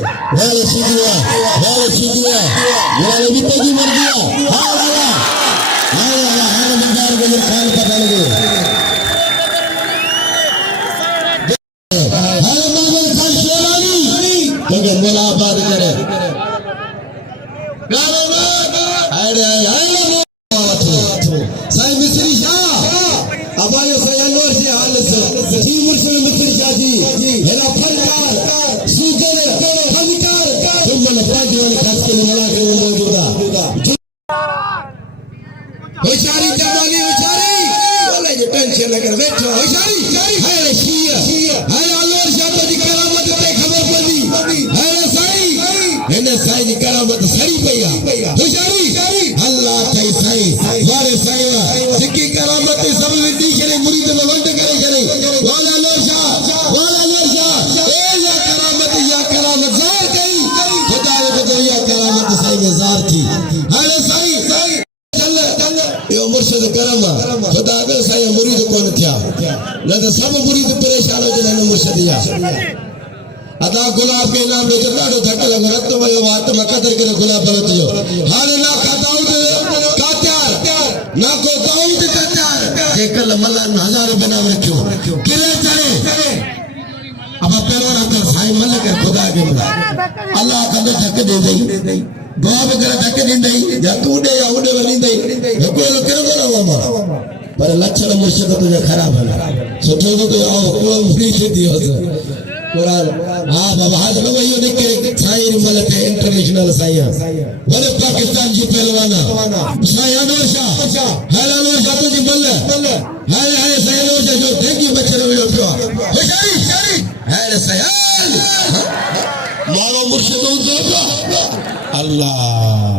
वाले सीधिया वाले भी तेजी मर गया हां वाला हां मजार के खान पकड़ गए हां मामल खान शेरानी तो मुलाकात करे गाना आड़े साईं मिस्री शाह अबायो सयानोर जी हाल से जी मुर्शिद मिस्री शाह जी हेरा फरकार सुगर फनकार तुम मन पाज वाले खास के मला के मौजूदा होशियारी जवानी होशियारी बोले जे टेंशन लेकर बैठो होशियारी है शिया है अल्लाह शाह जी करामत ते खबर पड़ी है साईं इने साईं जी करामत सही पया होशियारी अल्लाह तई साईं वारे साईं सिक्की करामत सब दी करे मुरीद में वंड करे करे वाला लोशा ए या करामत ज़ार कई खुदा ने तो या करामत साईं में ज़ार थी अरे साईं चल यो मुर्शिद करम खुदा ने साईं मुरीद कोन थिया न तो सब मुरीद परेशान हो जने मुर्शिद या अदा गुलाब के नाम ले ॾाढो धक लॻो रत वयो वात में कदर करे गुलाब बरत जो हाल ना दाऊद कात्यार ना को दाऊद कात्यार जेकल मलन हजार बना रखियो किरे चढ़े अब पेरो अंदर साईं मलक खुदा के अल्लाह कदे धक दे दई दुआ वगैरह धक दींदई या तू दे या उडे वलींदई कोई केरो कोन मां पर लक्षण मुर्शिद तुझे खराब है सुठो तो आओ को फ्री थी दियो कुरान हां बाबा हाथ में वही निकले साईं मल पे इंटरनेशनल साईं बड़े पाकिस्तान जी पहलवाना साईं अनवर शाह हाल अनवर शाह तुझी मल हाय साईं अनवर शाह जो देखी बच्चे वियो पियो होशियारी हाय साईं मारो मुर्शिद अल्लाह